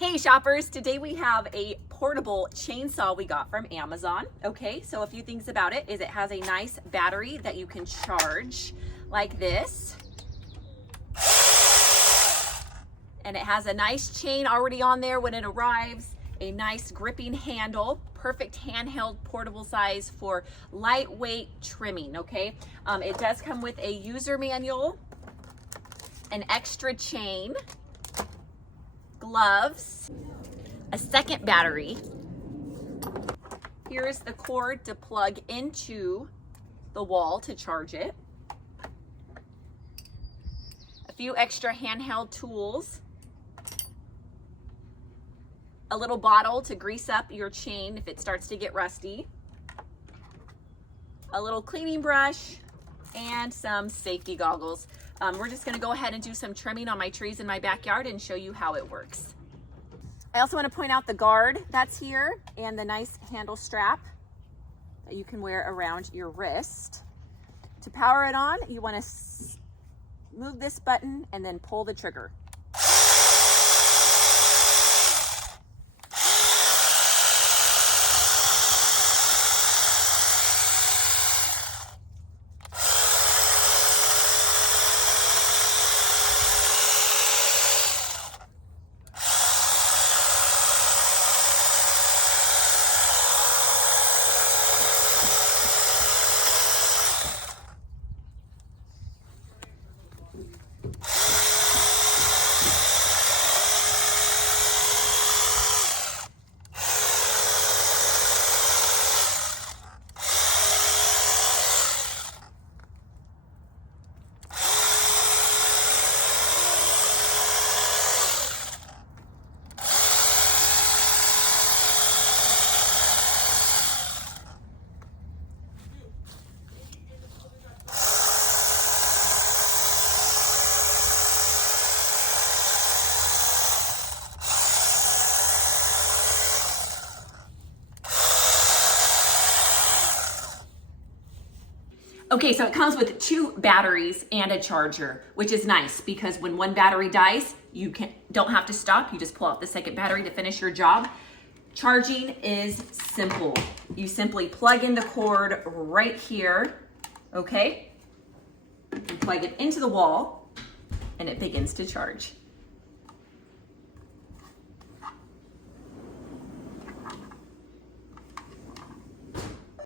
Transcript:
Hey shoppers, today we have a portable chainsaw we got from Amazon. Okay, so a few things about it is it has a nice battery that you can charge like this. And it has a nice chain already on there when it arrives, a nice gripping handle, perfect handheld portable size for lightweight trimming, okay? It does come with a user manual, an extra chain, gloves, a second battery. Here's the cord to plug into the wall to charge it. A few extra handheld tools. A little bottle to grease up your chain if it starts to get rusty. A little cleaning brush and some safety goggles. We're just gonna go ahead and do some trimming on my trees in my backyard and show you how it works. I also want to point out the guard that's here and the nice handle strap that you can wear around your wrist. To power it on, you want to move this button and then pull the trigger. Okay, so it comes with 2 batteries and a charger, which is nice because when one battery dies, you don't have to stop. You just pull out the second battery to finish your job. Charging is simple. You simply plug in the cord right here, okay? You plug it into the wall and it begins to charge.